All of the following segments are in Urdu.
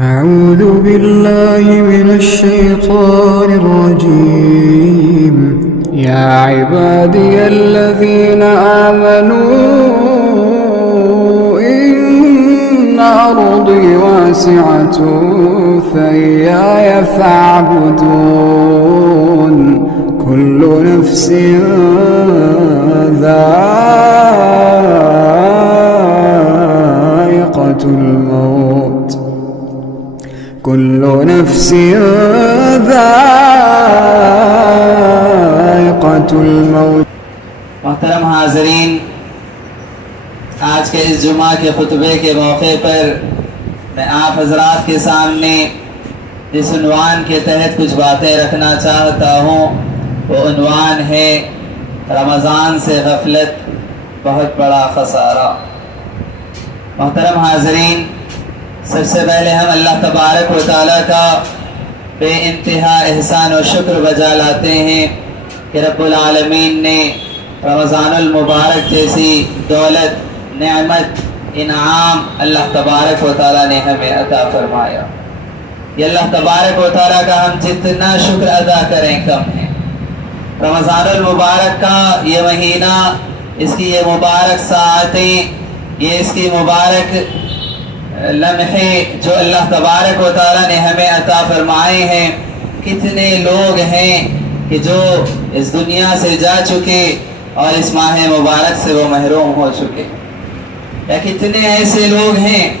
أعوذ بالله من الشيطان الرجيم. يا عبادي الذين آمنوا إن أرضي واسعة فإياي فاعبدون. كل نفس ذائقة الموت. كل نفس ذائقة الموت. محترم حاضرین، آج کے اس جمعہ کے خطبے کے موقع پر میں آپ حضرات کے سامنے جس عنوان کے تحت کچھ باتیں رکھنا چاہتا ہوں وہ عنوان ہے رمضان سے غفلت بہت بڑا خسارہ۔ محترم حاضرین، سب سے پہلے ہم اللہ تبارک و تعالیٰ کا بے انتہا احسان و شکر بجا لاتے ہیں کہ رب العالمین نے رمضان المبارک جیسی دولت، نعمت، انعام اللہ تبارک و تعالیٰ نے ہمیں عطا فرمایا۔ یہ اللہ تبارک و تعالیٰ کا ہم جتنا شکر ادا کریں کم ہے۔ رمضان المبارک کا یہ مہینہ، اس کی یہ مبارک ساعتیں، یہ اس کی مبارک لمحے جو اللہ تبارک و تعالیٰ نے ہمیں عطا فرمائے ہیں، کتنے لوگ ہیں کہ جو اس دنیا سے جا چکے اور اس ماہ مبارک سے وہ محروم ہو چکے، یا کتنے ایسے لوگ ہیں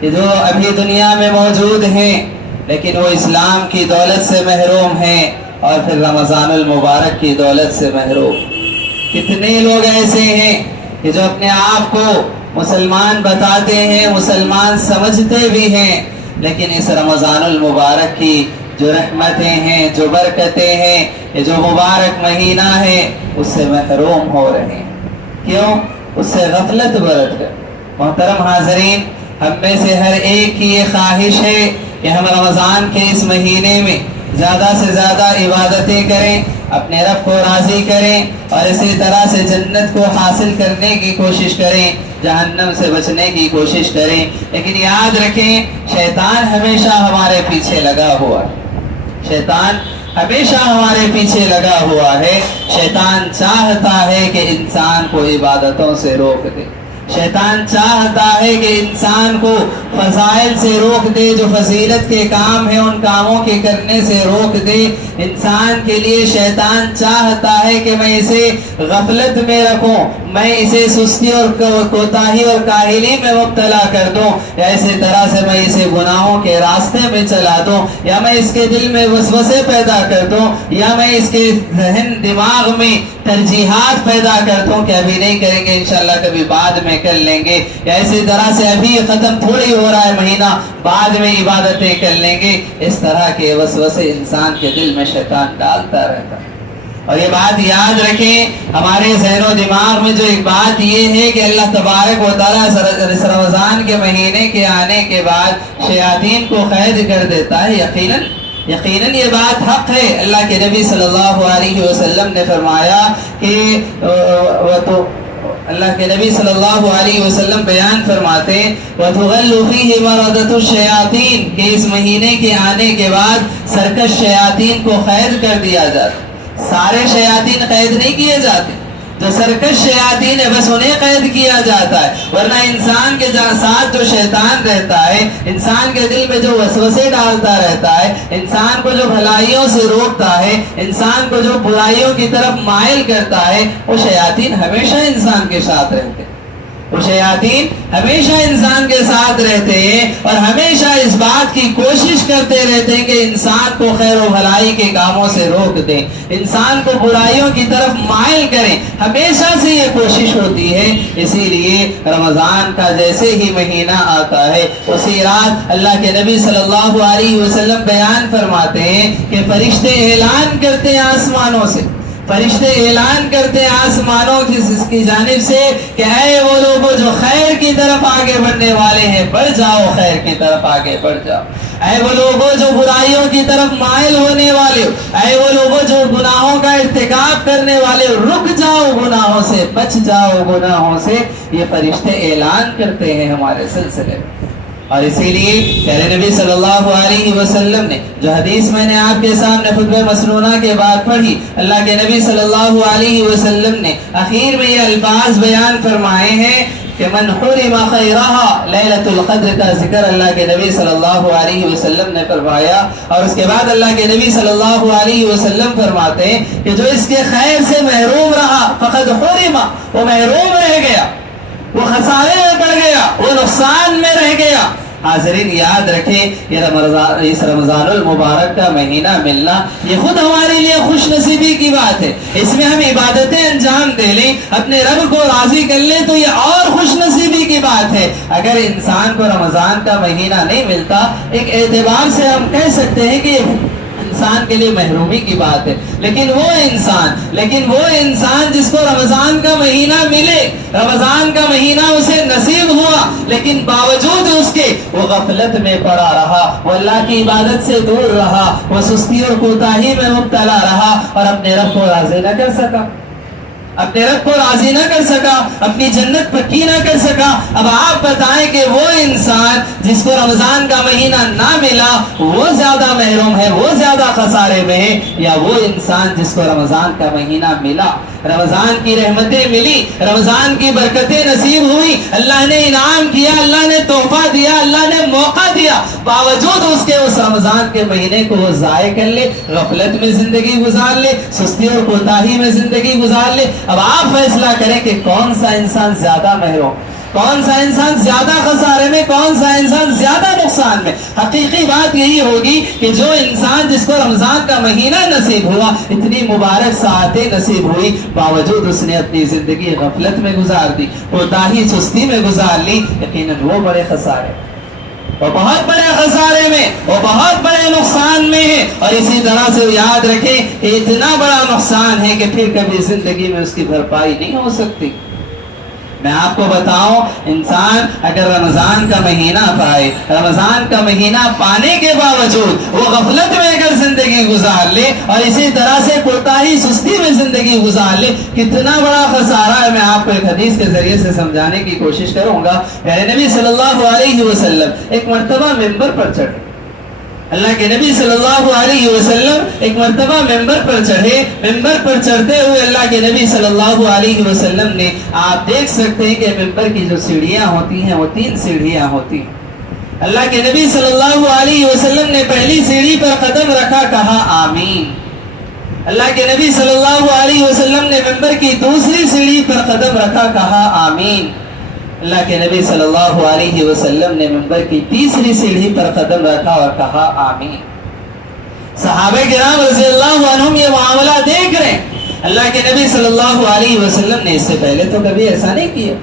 کہ جو ابھی دنیا میں موجود ہیں لیکن وہ اسلام کی دولت سے محروم ہیں اور پھر رمضان المبارک کی دولت سے محروم۔ کتنے لوگ ایسے ہیں کہ جو اپنے آپ کو مسلمان بتاتے ہیں، مسلمان سمجھتے بھی ہیں، لیکن اس رمضان المبارک کی جو رحمتیں ہیں، جو برکتیں ہیں، یہ جو مبارک مہینہ ہے، اس سے محروم ہو رہے ہیں۔ کیوں؟ اس سے غفلت برت کر۔ محترم حاضرین، ہم میں سے ہر ایک کی یہ خواہش ہے کہ ہم رمضان کے اس مہینے میں زیادہ سے زیادہ عبادتیں کریں، اپنے رب کو راضی کریں اور اسی طرح سے جنت کو حاصل کرنے کی کوشش کریں، جہنم سے بچنے کی کوشش کریں۔ لیکن یاد رکھیں، شیطان ہمیشہ ہمارے پیچھے لگا ہوا ہے۔ شیطان ہمیشہ ہمارے پیچھے لگا ہوا ہے۔ شیطان چاہتا ہے کہ انسان کو عبادتوں سے روک دے۔ شیطان چاہتا ہے کہ انسان کو فضائل سے روک دے، جو فضیلت کے کام ہیں ان کاموں کے کرنے سے روک دے۔ انسان کے لیے شیطان چاہتا ہے کہ میں اسے غفلت میں رکھوں، میں اسے سستی اور کوتاہی اور کاہلی میں مبتلا کر دوں، یا اسی طرح سے میں اسے گناہوں کے راستے میں چلا دوں، یا میں اس کے دل میں وسوسے پیدا کر دوں، یا میں اس کے ذہن دماغ میں ترجیحات پیدا کر دوں کہ ابھی نہیں کریں گے، انشاءاللہ کبھی بعد میں کر لیں گے، یا اسی طرح سے ابھی ختم تھوڑی ہو رہا ہے مہینہ، بعد میں عبادتیں کر لیں گے۔ اس طرح کے وسوسے انسان کے دل میں شیطان ڈالتا رہتا ہے۔ اور یہ بات یاد رکھیں، ہمارے ذہن و دماغ میں جو ایک بات یہ ہے کہ اللہ تبارک و تعالیٰ اس رمضان کے مہینے کے آنے کے بعد شیاطین کو قید کر دیتا ہے، یقیناً یہ بات حق ہے۔ اللہ کے نبی صلی اللہ علیہ وسلم نے فرمایا کہ اللہ کے نبی صلی اللہ علیہ وسلم بیان فرماتے ہیں وَتُغَلُّ فِيهِ مَرَدَةُ الشَّيَاطِينِ کہ اس مہینے کے آنے کے بعد سرکش شیاطین کو قید کر دیا جاتا۔ سارے شیاطین قید نہیں کیے جاتے، جو سرکش شیاطین ہے بس انہیں قید کیا جاتا ہے، ورنہ انسان کے ساتھ جو شیطان رہتا ہے، انسان کے دل میں جو وسوسے ڈالتا رہتا ہے، انسان کو جو بھلائیوں سے روکتا ہے، انسان کو جو برائیوں کی طرف مائل کرتا ہے، وہ شیاطین ہمیشہ انسان کے ساتھ رہتے ہیں۔ وہ شیاطین ہمیشہ انسان کے ساتھ رہتے ہیں اور ہمیشہ اس بات کی کوشش کرتے رہتے ہیں کہ انسان کو خیر و بھلائی کے کاموں سے روک دیں، انسان کو برائیوں کی طرف مائل کریں، ہمیشہ سے یہ کوشش ہوتی ہے۔ اسی لیے رمضان کا جیسے ہی مہینہ آتا ہے اسی رات اللہ کے نبی صلی اللہ علیہ وسلم بیان فرماتے ہیں کہ فرشتے اعلان کرتے ہیں آسمانوں سے، فرشتے اعلان کرتے ہیں آسمانوں کی جانب سے کہ اے وہ لوگوں جو خیر کی طرف آگے بڑھنے والے ہیں، بڑھ جاؤ، خیر کی طرف آگے بڑھ جاؤ۔ اے وہ لوگوں جو برائیوں کی طرف مائل ہونے والے، اے وہ لوگوں جو گناہوں کا ارتکاب کرنے والے، رک جاؤ گناہوں سے، بچ جاؤ گناہوں سے۔ یہ فرشتے اعلان کرتے ہیں ہمارے سلسلے میں۔ اور اسی لیے پیارے نبی صلی اللہ علیہ وسلم نے جو حدیث میں نے آپ کے سامنے خطبہ مسنونہ کے بعد پڑھی، اللہ کے نبی صلی اللہ علیہ وسلم نے آخر میں یہ الفاظ بیان فرمائے ہیں کہ من حرم خیرہا لیلۃ القدر کا ذکر اللہ کے نبی صلی اللہ علیہ وسلم نے فرمایا، اور اس کے بعد اللہ کے نبی صلی اللہ علیہ وسلم فرماتے ہیں کہ جو اس کے خیر سے محروم رہا فقد حرم، وہ محروم رہ گیا، وہ خسارے میں پڑ گیا، وہ نقصان میں رہ گیا۔ حاضرین یاد رکھیں، اس رمضان المبارک کا مہینہ ملنا یہ خود ہمارے لیے خوش نصیبی کی بات ہے۔ اس میں ہم عبادتیں انجام دے لیں، اپنے رب کو راضی کر لیں تو یہ اور خوش نصیبی کی بات ہے۔ اگر انسان کو رمضان کا مہینہ نہیں ملتا، ایک اعتبار سے ہم کہہ سکتے ہیں کہ انسان کے لیے محرومی کی بات ہے، لیکن وہ انسان جس کو رمضان کا مہینہ ملے، رمضان کا مہینہ اسے نصیب ہوا، لیکن باوجود اس کے وہ غفلت میں پڑا رہا، وہ اللہ کی عبادت سے دور رہا، وہ سستی اور کوتاہی میں مبتلا رہا اور اپنے رب کو راضی نہ کر سکا، اپنی جنت پکی نہ کر سکا۔ اب آپ بتائیں کہ وہ انسان جس کو رمضان کا مہینہ نہ ملا وہ زیادہ محروم ہے، وہ زیادہ خسارے میں ہے، یا وہ انسان جس کو رمضان کا مہینہ ملا، رمضان کی رحمتیں ملی، رمضان کی برکتیں نصیب ہوئی، اللہ نے انعام کیا، اللہ نے تحفہ دیا، اللہ نے موقع دیا، باوجود اس کے اس رمضان کے مہینے کو وہ ضائع کر لے، غفلت میں زندگی گزار لے، سستی اور کوتاہی میں زندگی گزار لے۔ اب آپ فیصلہ کریں کہ کون سا انسان زیادہ محروم، کون سا انسان زیادہ خسارے میں، کون سا انسان زیادہ نقصان میں۔ حقیقی بات یہی ہوگی کہ جو انسان جس کو رمضان کا مہینہ نصیب ہوا، اتنی مبارک ساعتیں نصیب ہوئی، باوجود اس نے اپنی زندگی غفلت میں گزار دی، کوتاہی سستی میں گزار لی، یقیناً وہ بڑے خسارے، وہ بہت بڑے خسارے میں، وہ بہت بڑے نقصان میں ہے۔ اور اسی طرح سے یاد رکھیں کہ اتنا بڑا نقصان ہے کہ پھر کبھی زندگی میں اس کی بھرپائی نہیں ہو سکتی۔ میں آپ کو بتاؤں، انسان اگر رمضان کا مہینہ پائے، رمضان کا مہینہ پانے کے باوجود وہ غفلت میں اگر زندگی گزار لے اور اسی طرح سے کوتاہی سستی میں زندگی گزار لے، کتنا بڑا خسارہ ہے۔ میں آپ کو ایک حدیث کے ذریعے سے سمجھانے کی کوشش کروں گا۔ میرے نبی صلی اللہ علیہ وسلم ایک مرتبہ ممبر پر چڑھے، اللہ کے نبی صلی اللہ علیہ وسلم ایک مرتبہ ممبر پر چڑھے، ممبر پر چڑھتے ہوئے اللہ کے نبی صلی اللہ علیہ وسلم نے، آپ دیکھ سکتے ہیں کہ ممبر کی جو سیڑھیاں ہوتی ہیں وہ 3 سیڑھیاں ہوتی ہیں۔ اللہ کے نبی صلی اللہ علیہ وسلم نے پہلی سیڑھی پر قدم رکھا، کہا آمین۔ اللہ کے نبی صلی اللہ علیہ وسلم نے ممبر کی دوسری سیڑھی پر قدم رکھا، کہا آمین۔ اللہ کے نبی صلی اللہ علیہ وسلم نے ممبر کی تیسری سیڑھی پر قدم رکھا اور کہا آمین۔ صحابہ کرام رضی اللہ عنہم یہ معاملہ دیکھ رہے ہیں۔ اللہ کے نبی صلی اللہ علیہ وسلم نے اس سے پہلے تو کبھی ایسا نہیں کیا۔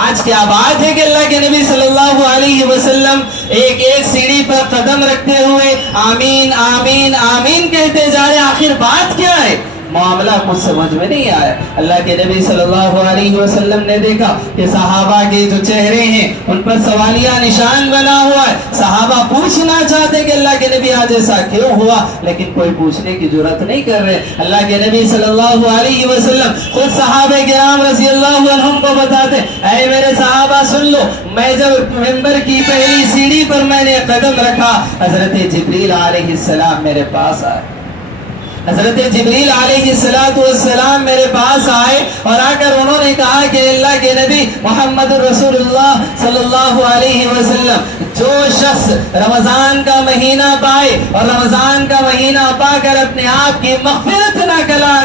آج کیا بات ہے کہ اللہ کے نبی صلی اللہ علیہ وسلم ایک سیڑھی پر قدم رکھتے ہوئے آمین آمین آمین کہتے جا رہے، آخر بات کیا ہے؟ معاملہ کچھ سمجھ میں نہیں آیا۔ اللہ کے نبی صلی اللہ علیہ وسلم نے دیکھا کہ صحابہ کے جو چہرے ہیں ان پر سوالیہ نشان بنا ہوا ہے، صحابہ پوچھنا چاہتے کہ اللہ کے نبی آج ایسا کیوں ہوا، لیکن کوئی پوچھنے کی جرات نہیں کر رہے۔ اللہ کے نبی صلی اللہ علیہ وسلم خود صحابہ کرام رضی اللہ عنہم کو بتاتے، اے میرے صحابہ سن لو، میں جب ممبر کی پہلی سیڑھی پر میں نے قدم رکھا، حضرت جبریل علیہ السلام میرے پاس آئے، حضرت جبریل علیہ السلام میرے پاس آئے اور آ کر انہوں نے کہا کہ اللہ کے نبی محمد رسول اللہ صلی اللہ علیہ وسلم، جو شخص رمضان کا مہینہ پائے اور رمضان کا مہینہ پا کر اپنے آپ کی مغفرت نہ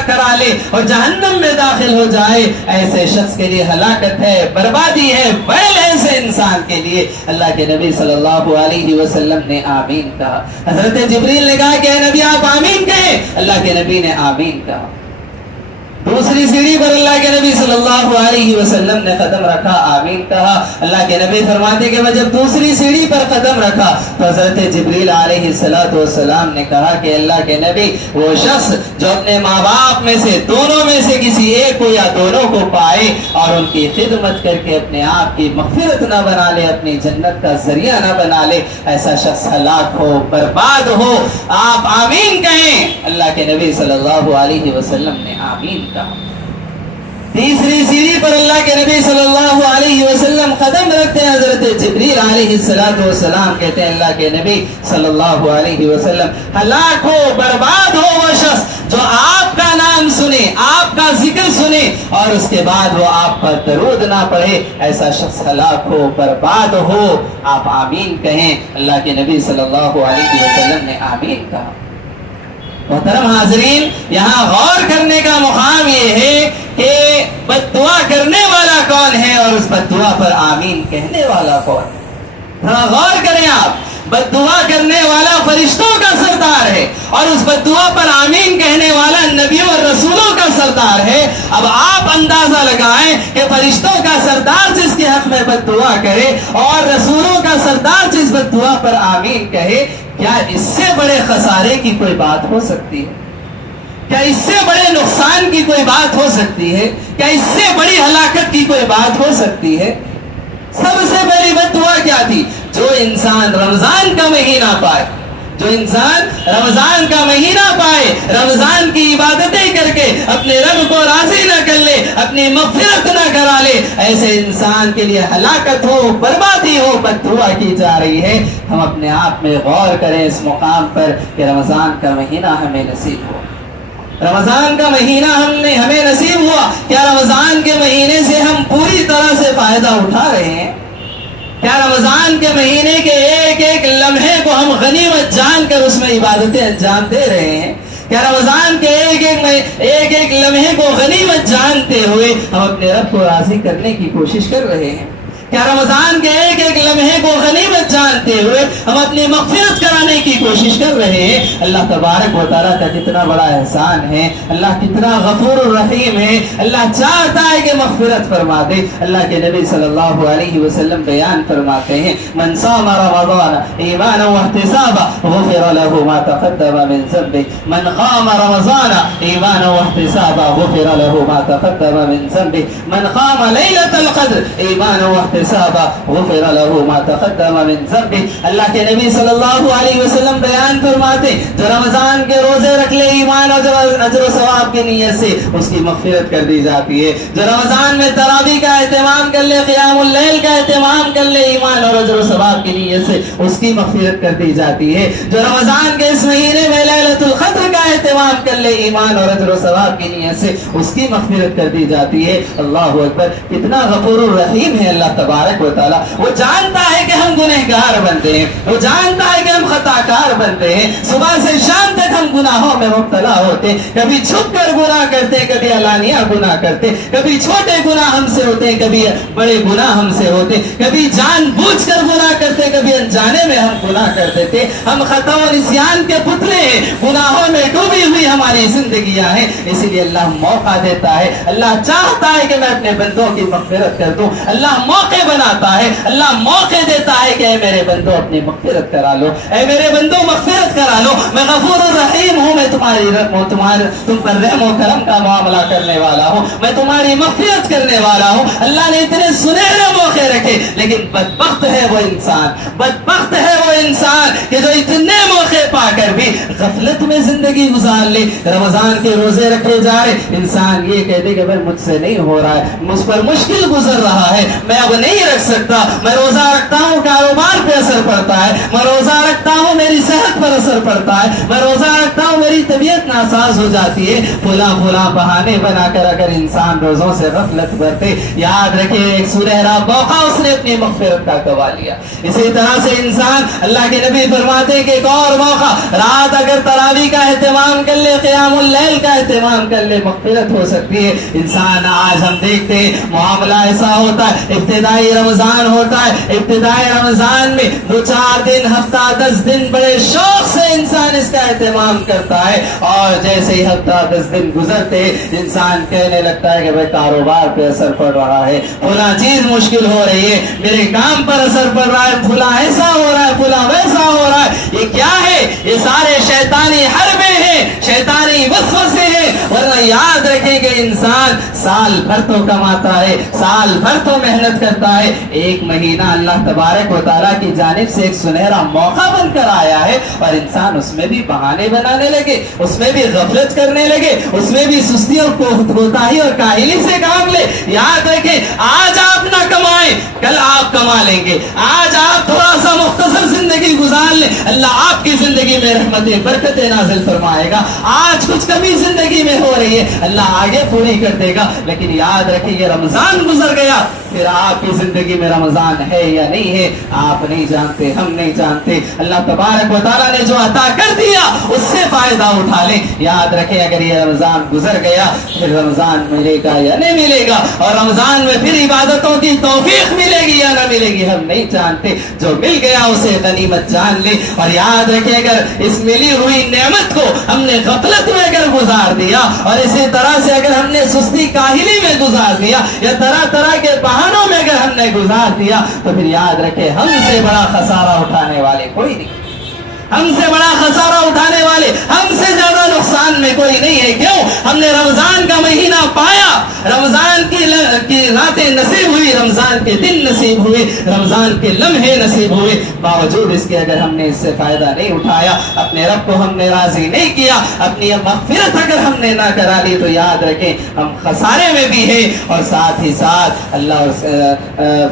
کرا لے اور جہنم میں داخل ہو جائے، ایسے شخص کے لیے ہلاکت ہے، بربادی ہے، ویل ایسے انسان کے لیے۔ اللہ کے نبی صلی اللہ علیہ وسلم نے آمین کہا۔ حضرت جبریل نے کہا کہ اے نبی آپ آمین کہیں، اللہ کے نبی نے آمین کہا۔ دوسری سیڑھی پر اللہ کے نبی صلی اللہ علیہ وسلم نے قدم رکھا، آمین کہا۔ اللہ کے نبی فرماتے کہ میں جب دوسری سیڑھی پر قدم رکھا تو حضرت جبریل علیہ السلام نے کہا کہ اللہ کے نبی، وہ شخص جو اپنے ماں باپ میں سے دونوں میں سے کسی ایک کو یا دونوں کو پائے اور ان کی خدمت کر کے اپنے آپ کی مغفرت نہ بنا لے، اپنی جنت کا ذریعہ نہ بنا لے، ایسا شخص ہلاک ہو، برباد ہو۔ آپ آمین کہیں۔ اللہ کے نبی صلی اللہ علیہ وسلم نے آمین کہا۔ تیسری سیڑھی پر اللہ کے نبی صلی اللہ علیہ وسلم قدم رکھتے ہیں. حضرت جبریل علیہ السلام کہتے ہیں اللہ کے نبی صلی اللہ علیہ وسلم ہلاک ہو برباد ہو وہ شخص جو آپ کا نام سنے, آپ کا ذکر سنے اور اس کے بعد وہ آپ پر درود نہ پڑھے. ایسا شخص ہلاک ہو برباد ہو. آپ آمین کہیں. اللہ کے نبی صلی اللہ علیہ وسلم نے آمین کہا. محترم حاضرین, یہاں غور کرنے کا مقام یہ ہے کہ بد دعا کرنے والا کون ہے اور اس بد دعا پر آمین کہنے والا کون ہے. تھوڑا غور کریں آپ. بد دعا کرنے والا فرشتوں کا سردار ہے اور اس بد دعا پر آمین کہنے والا نبیوں اور رسولوں کا سردار ہے. اب آپ اندازہ لگائیں کہ فرشتوں کا سردار جس کے حق میں بد دعا کرے اور رسولوں کا سردار جس بد دعا پر آمین کہے, کیا اس سے بڑے خسارے کی کوئی بات ہو سکتی ہے؟ کیا اس سے بڑے نقصان کی کوئی بات ہو سکتی ہے؟ کیا اس سے بڑی ہلاکت کی کوئی بات ہو سکتی ہے؟ سب سے پہلی بد دعا کیا تھی؟ جو انسان رمضان کا مہینہ پائے, جو انسان رمضان کا مہینہ پائے, رمضان کی عبادتیں کر کے اپنے رب کو راضی نہ کر لے, اپنی مغفرت نہ کرا لے, ایسے انسان کے لیے ہلاکت ہو, بربادی ہو, بد دعا کی جا رہی ہے. ہم اپنے آپ میں غور کریں اس مقام پر کہ رمضان کا مہینہ ہمیں نصیب ہو. رمضان کا مہینہ ہمیں نصیب ہوا. کیا رمضان کے مہینے سے ہم پوری طرح سے فائدہ اٹھا رہے ہیں؟ کیا رمضان کے مہینے کے ایک ایک لمحے کو ہم غنیمت جان کر اس میں عبادتیں انجام دے رہے ہیں؟ کیا رمضان کے ایک ایک لمحے کو غنیمت جانتے ہوئے ہم اپنے رب کو راضی کرنے کی کوشش کر رہے ہیں؟ کیا رمضان کے ایک ایک لمحے کو غنیمت جانتے ہوئے ہم اپنی مغفرت کرانے کی کوشش کر رہے ہیں؟ اللہ تبارک و تعالیٰ کا کتنا بڑا احسان ہے, اللہ کتنا غفور الرحیم ہے. اللہ چاہتا ہے کہ مغفرت فرما دے. اللہ کے نبی صلی اللہ علیہ وسلم بیان فرماتے ہیں من صام رمضان ایمانا واحتسابا غفر له ما تقدم من ذنبه. من قام رمضان ایمانا واحتسابا غفر له ما تقدم من ذنبه. من قام ليلة القدر ایمانا واحتسابا غفر له ما تقدم من ذنبه. اللہ کے نبی صلی اللہ علیہ وسلم بیان فرماتے جو رمضان کے روزے رکھ لے ایمان اور اجر و ثواب کی نیت سے اس کی مغفرت کر دی جاتی ہے. جو رمضان میں تراویح کا اہتمام کر لے, قیام اللیل کا اہتمام کر لے ایمان اور اجر و ثواب کی نیت سے اس کی مغفرت کر دی جاتی ہے. جو رمضان کے اس مہینے میں لیلۃ القدر کا اہتمام کر لے ایمان اور اجر و ثواب کی نیت سے اس کی مغفرت کر دی جاتی ہے. اللہ اکبر, کتنا غفور الرحیم ہے اللہ تبارک و تعالیٰ. وہ جانتا ہے کہ ہم گنہگار بنتے ہیں, وہ جانتا ہے کہ ہم خطا کار بنتے ہیں, صبح سے شام تک ہم گناہوں میں مبتلا ہوتے ہیں, کبھی چھپ کر گناہ کرتے, کبھی علانیہ گناہ کرتے, کبھی چھوٹے گناہ ہم سے ہوتے ہیں, کبھی بڑے گناہ ہم سے ہوتے, کبھی جان بوجھ کر گناہ کرتے, کبھی انجانے میں ہم گناہ کرتے تھے. ہم خطا و نسیان کے پتلے ہیں, گناہوں میں ڈوبی ہوئی ہماری زندگیاں ہیں. اسی لیے اللہ موقع دیتا ہے, اللہ چاہتا ہے کہ میں اپنے بندوں کی مغفرت کر دوں. اللہ موقع بناتا ہے, اللہ موقع دیتا ہے کہ اے میرے بندو اپنی مغفرت کرا لو, اے میرے بندو مغفرت کرا لو, میں غفور الرحیم ہوں, میں تم پر رحم و کرم کا معاملہ کرنے والا ہوں, میں تمہاری مغفرت کرنے والا ہوں. اللہ نے اتنے سنہرے موقع رکھے, لیکن بدبخت ہے وہ انسان, بدبخت ہے وہ انسان کہ جو اتنے موقع پا کر بھی غفلت میں زندگی گزار لے. رمضان کے روزے رکھے جا رہے, انسان یہ کہتے کہ بھائی مجھ سے نہیں ہو رہا ہے, مجھ پر مشکل گزر رہا ہے, میں اب نہیں رکھ سکتا, میں روزہ رکھتا ہوں کاروبار پہ اثر پڑتا ہے, میں روزہ رکھتا ہوں میری صحت پر اثر پڑتا ہے, میں روزہ رکھتا ہوں میری طبیعت ناساز ہو جاتی ہے. فلاں بہانے بنا کر اگر انسان روزوں سے غفلت برتے, یاد رکھے ایک سنہرا موقع اس نے اپنی مغفرت کا گوا لیا. اسی طرح سے انسان, اللہ کے نبی فرماتے کہ ایک اور موقع, رات اگر تراویح کا اہتمام کر لے, قیام اللیل کا اہتمام کر لے, مغفرت ہو سکتی ہے. انسان آج ہم دیکھتے ہیں معاملہ ایسا ہوتا ہے, ابتدائی رمضان ہوتا ہے, ابتدائی رمضان میں 2-4 دن, ہفتہ 10 دن بڑے شوق سے انسان اس کا اہتمام کرتا ہے, اور جیسے ہی ہفتہ 10 دن گزرتے انسان کہنے لگتا ہے کہ بھائی کاروبار پہ اثر پڑ رہا ہے, فلاں چیز مشکل ہو رہی ہے, میرے کام پر اثر پڑ رہا ہے, فلاں ایسا ہو رہا ہے, فلاں ویسا ہو رہا ہے. یہ کیا ہے؟ یہ سارے شیطانی حربے ہیں, شیطانی وسوسے ہیں. ورنہ یاد رکھیں کہ کہ انسان سال بھر تو کماتا ہے, سال بھر تو محنت کرتا ہے, ایک مہینہ اللہ تبارک و تعالیٰ کی جانب سے ایک سنہرا موقع بن کر آیا ہے, اور انسان اس میں بھی بہانے بنانے لگے, اس میں بھی غفلت کرنے لگے, اس میں بھی سستی اور کوتاہی اور کاہلی سے کام لے. یاد رکھیں, آج آپ نہ کمائیں, کل آپ کما لیں گے. آج آپ تھوڑا سا مختصر زندگی گزار لیں, اللہ آپ کی زندگی میں رحمتیں برکتیں نازل فرمائے گا. آج کچھ کمی زندگی میں ہو رہی ہے, اللہ آگے پوری کر دے گا. لیکن یاد رکھیں, یہ رمضان گزر گیا, پھر آپ کی زندگی میں رمضان ہے یا نہیں ہے آپ نہیں جانتے, ہم نہیں جانتے. اللہ تبارک و تعالیٰ نے جو عطا کر دیا اس سے فائدہ اٹھا لیں. یاد رکھیں, اگر یہ رمضان گزر گیا پھر رمضان ملے گا یا نہیں ملے گا, اور رمضان میں پھر عبادتوں کی توفیق ملے گی یا نہ ملے گی, ہم نہیں جانتے. جو مل گیا اسے غنیمت جان لے. اور یاد رکھیں, اگر اس ملی ہوئی نعمت کو ہم نے غفلت میں اگر گزار دیا, اور اسی طرح سے اگر ہم نے سستی کاہلی میں گزار دیا, یا طرح طرح کے بہانوں میں اگر ہم نے گزار دیا, تو پھر یاد رکھے ہم سے بڑا خسارہ اٹھانے والے کوئی نہیں. ہم سے بڑا خسارہ اٹھانے والے, ہم سے زیادہ نقصان میں کوئی نہیں ہے. کیوں؟ ہم نے رمضان کا مہینہ پایا, رمضان کی راتیں نصیب ہوئی, رمضان کے دن نصیب ہوئے, رمضان کے لمحے نصیب ہوئے. باوجود اس کے اگر ہم نے اس سے فائدہ نہیں اٹھایا, اپنے رب کو ہم نے راضی نہیں کیا, اپنی مغفرت اگر ہم نے نہ کرا لی, تو یاد رکھیں ہم خسارے میں بھی ہیں. اور ساتھ ہی ساتھ اللہ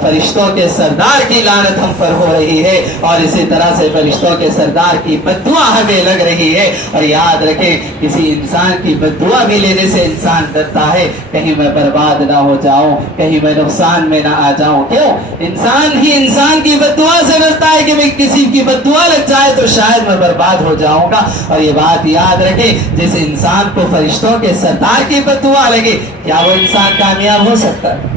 فرشتوں کے سردار کی لعنت ہم پر ہو رہی ہے, اور اسی طرح سے فرشتوں کے سردار کی بد دعا ہمیں لگ رہی ہے. اور یاد رکھیں, کسی انسان کی بد دعا بھی لینے سے انسان ڈرتا ہے, کہیں میں برباد نہ ہو جاؤں, کہیں میں نقصان میں نہ آ جاؤں. کیوں؟ انسان ہی انسان کی بد دعا سے ڈرتا ہے کہ میں کسی کی بد دعا لگ جائے تو شاید میں برباد ہو جاؤں گا. اور یہ بات یاد رکھیں, جس انسان کو فرشتوں کے سردار کی بد دعا لگے, کیا وہ انسان کامیاب ہو سکتا ہے؟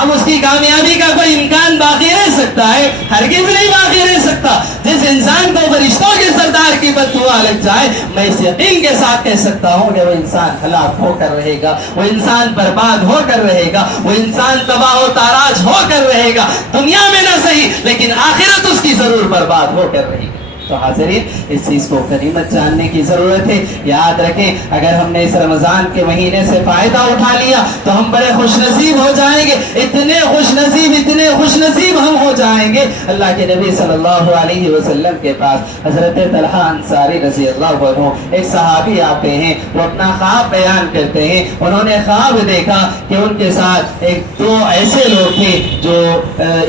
اب اس کی کامیابی کا کوئی امکان باقی رہ سکتا ہے؟ ہرگز نہیں باقی رہ سکتا. جس انسان کو فرشتوں کے سردار کی بد دعا لگ جائے, میں اس یقین کے ساتھ کہہ سکتا ہوں کہ وہ انسان ہلاک ہو کر رہے گا, وہ انسان برباد ہو کر رہے گا, وہ انسان تباہ و تاراج ہو کر رہے گا. دنیا میں نہ صحیح, لیکن آخرت اس کی ضرور برباد ہو کر رہے گی. تو حاضرین, اس چیز کو غنیمت جاننے کی ضرورت ہے. یاد رکھیں, اگر ہم نے اس رمضان کے مہینے سے فائدہ اٹھا لیا تو ہم بڑے خوش نصیب ہو جائیں گے. اتنے خوش نصیب ہم ہو جائیں گے. اللہ کے نبی صلی اللہ علیہ وسلم کے پاس حضرت طلحہ انصاری رضی اللہ عنہ ایک صحابی آتے ہیں, وہ اپنا خواب بیان کرتے ہیں. انہوں نے خواب دیکھا کہ ان کے ساتھ دو ایسے لوگ تھے جو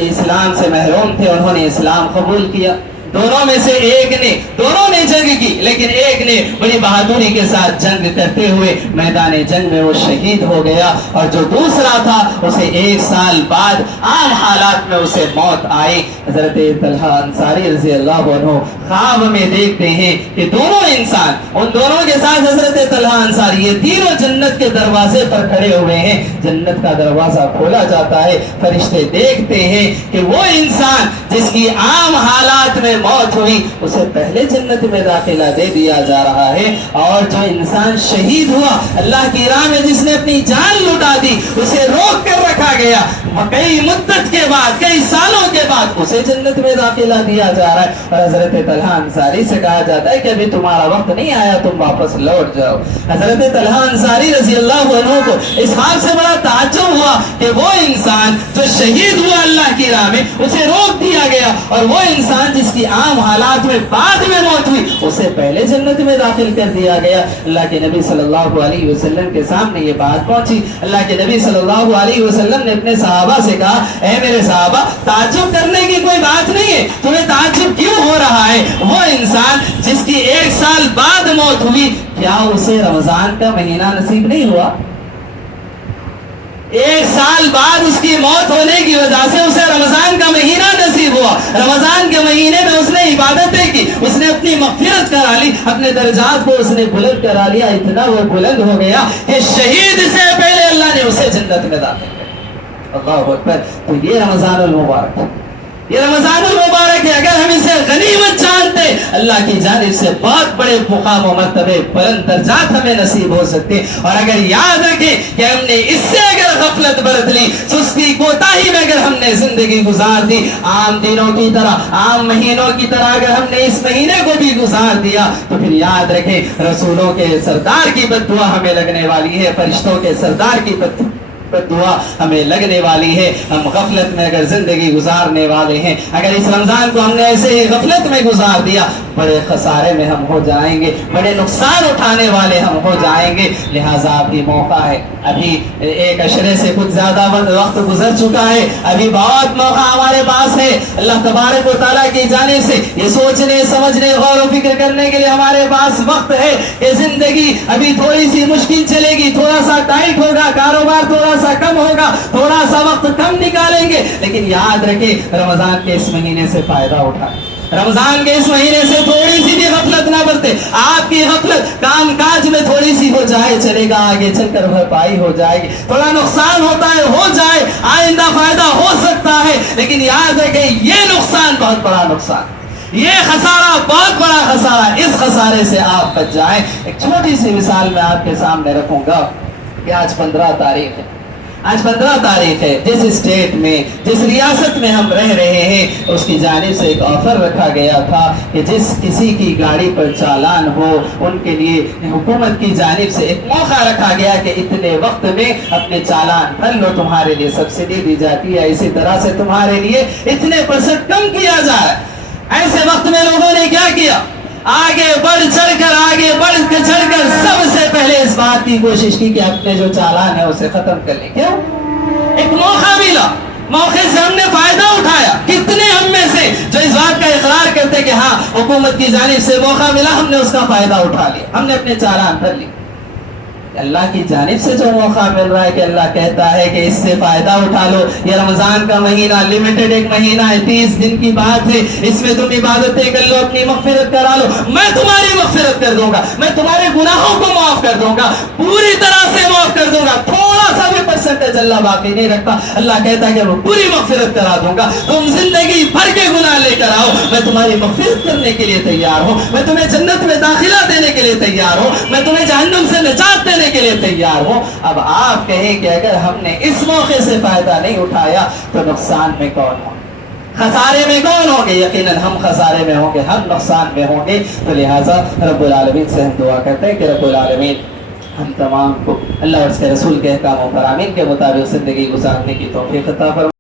اسلام سے محروم تھے, انہوں نے اسلام قبول کیا. دونوں میں سے ایک نے, دونوں نے جنگ کی, لیکن ایک نے بڑی بہادری کے ساتھ جنگ کرتے ہوئے میدان جنگ میں وہ شہید ہو گیا, اور جو دوسرا تھا اسے 1 سال بعد عام حالات میں اسے موت آئی. حضرت طلحہ انصاری رضی اللہ عنہ خواب میں دیکھتے ہیں کہ دونوں انسان, ان دونوں کے ساتھ حضرت طلحہ انصاری, یہ تینوں جنت کے دروازے پر کھڑے ہوئے ہیں. جنت کا دروازہ کھولا جاتا ہے, فرشتے دیکھتے ہیں کہ وہ انسان جس کی عام حالات میں موت ہوئی اسے پہلے جنت میں داخلہ دے دیا جا رہا ہے, اور جو انسان شہید ہوا اللہ کی راہ میں, جس نے اپنی جان لٹا دی, اسے روک کر رکھا گیا, کئی مدت کے بعد, کئی سالوں کے بعد اسے جنت میں داخلہ دیا جا رہا ہے. اور حضرت طلحہ انصاری سے کہا جاتا ہے کہ ابھی تمہارا وقت نہیں آیا, تم واپس لوٹ جاؤ. حضرت طلحہ انصاری رضی اللہ عنہ کو اس بات سے بڑا تعجب ہوا کہ وہ انسان جو شہید ہوا اللہ کی راہ میں, اسے روک دیا گیا, اور وہ انسان جس کی عام حالات میں بعد میں موت ہوئی اسے پہلے جنت میں داخل کر دیا گیا. اللہ کے نبی صلی اللہ علیہ وسلم کے سامنے یہ بات پہنچی. اللہ کے نبی صلی اللہ علیہ وسلم نے اپنے صحابہ سے کہا, اے میرے صحابہ, تعجب کرنے کی کوئی بات نہیں ہے, تمہیں تعجب کیوں ہو رہا ہے؟ وہ انسان جس کی 1 سال بعد موت ہوئی, کیا اسے رمضان کا مہینہ نصیب نہیں ہوا؟ 1 سال بعد اس کی موت ہونے کی وجہ سے اسے رمضان کا مہینہ نصیب ہوا. رمضان کے مہینے میں اس نے عبادتیں کی, اس نے اپنی مغفرت کرا لی, اپنے درجات کو اس نے بلند کرا لیا. اتنا وہ بلند ہو گیا کہ شہید سے پہلے اللہ نے اسے جنت میں داخل کیا. اللہ اکبر. تو یہ رمضان المبارک, یہ رمضان المبارک ہے. اگر ہم اسے غنیمت جانتے, اللہ کی جانب سے بہت بڑے مقام و مرتبے, بلند درجات ہمیں نصیب ہو سکتے. اور اگر یاد رکھیں کہ ہم نے اس سے اگر اگر غفلت برت لی, سستی کوتاہی میں اگر ہم نے زندگی گزار دی, عام دنوں کی طرح, عام مہینوں کی طرح اگر ہم نے اس مہینے کو بھی گزار دیا, تو پھر یاد رکھیں رسولوں کے سردار کی بد دعا ہمیں لگنے والی ہے, فرشتوں کے سردار کی بد دعا ہمیں لگنے والی ہے. ہم غفلت میں اگر زندگی گزارنے والے ہیں, اگر اس رمضان کو ہم نے ایسے ہی غفلت میں گزار دیا, بڑے خسارے میں ہم ہو جائیں گے, بڑے نقصان اٹھانے والے ہم ہو جائیں گے. لہٰذا ابھی موقع ہے, ابھی ایک عشرے سے کچھ زیادہ وقت گزر چکا ہے, ابھی بہت موقع ہمارے پاس ہے. اللہ تبارک و تعالیٰ کی جانب سے یہ سوچنے سمجھنے غور و فکر کرنے کے لیے ہمارے پاس وقت ہے کہ زندگی ابھی تھوڑی سی مشکل چلے گی, تھوڑا سا ٹائٹ ہوگا, کاروبار تھوڑا سا کم ہوگا, تھوڑا سا وقت کم نکالیں گے, لیکن یاد رکھیں رمضان کے اس مہینے سے فائدہ اٹھائیں. رمضان کے اس مہینے سے تھوڑی سی بھی غفلت نہ برتے. آپ کی غفلت کام کاج میں تھوڑی سی ہو جائے, چلے گا, آگے چل کر بھرپائی ہو جائے گی. تھوڑا نقصان ہوتا ہے, ہو جائے, آئندہ فائدہ ہو سکتا ہے, لیکن یاد رکھیں یہ نقصان بہت بڑا نقصان, یہ خسارہ بہت بڑا خسارہ. اس خسارے سے آپ بچ جائیں. ایک چھوٹی سی مثال میں آپ کے سامنے رکھوں گا کہ آج 15 تاریخ ہے. آج 15 تاریخ ہے. جس اسٹیٹ میں, جس ریاست میں ہم رہ رہے ہیں, اس کی جانب سے ایک آفر رکھا گیا تھا کہ جس کسی کی گاڑی پر چالان ہو, ان کے لیے حکومت کی جانب سے ایک موقع رکھا گیا کہ اتنے وقت میں اپنے چالان بھر لو, تمہارے لیے سبسڈی دی جاتی ہے, اسی طرح سے تمہارے لیے اتنے % کم کیا جا رہا ہے. ایسے وقت میں لوگوں نے کیا کیا, آگے بڑھ چڑھ کر سب سے پہلے اس بات کی کوشش کی کہ اپنے جو چالان ہے اسے ختم کر لیں. کیوں؟ ایک موقع ملا, موقع سے ہم نے فائدہ اٹھایا. کتنے ہم میں سے جو اس بات کا اقرار کرتے کہ ہاں حکومت کی جانب سے موقع ملا, ہم نے اس کا فائدہ اٹھا لیا, ہم نے اپنے چالان بھر لیے. اللہ کی جانب سے جو موقع مل رہا ہے کہ اللہ کہتا ہے کہ اس سے فائدہ اٹھا لو. یہ رمضان کا مہینہ لمیٹڈ ایک مہینہ ہے, 30 دن کی بات ہے, اس میں تم عبادتیں کر لو, اپنی مغفرت کرا لو, میں تمہاری مغفرت کر دوں گا, میں تمہارے گناہوں کو معاف کر دوں گا, پوری طرح سے معاف کر دوں گا, تھوڑا سا بھی % اللہ باقی نہیں رکھتا. اللہ کہتا ہے کہ میں پوری مغفرت کرا دوں گا, تم زندگی بھر کے گناہ لے کر آؤ, میں تمہاری مغفرت کرنے کے لیے تیار ہوں, میں تمہیں جنت میں داخلہ دینے کے لیے تیار ہوں, میں تمہیں جہنم سے نجات دینے کے لیے تیار ہوں. اب آپ کہیں کہ اگر ہم نے اس موقع سے فائدہ نہیں اٹھایا تو نقصان میں کون ہو, خسارے میں کون ہوں گے؟ یقیناً ہم خسارے میں ہوں گے, ہم نقصان میں ہوں گے. تو لہٰذا رب العالمین سے ہم دعا کرتے ہیں کہ رب العالمین ہم تمام کو اللہ اور اس کے رسول کے احکام و فرامین کے مطابق زندگی گزارنے کی توفیق عطا فرمائے.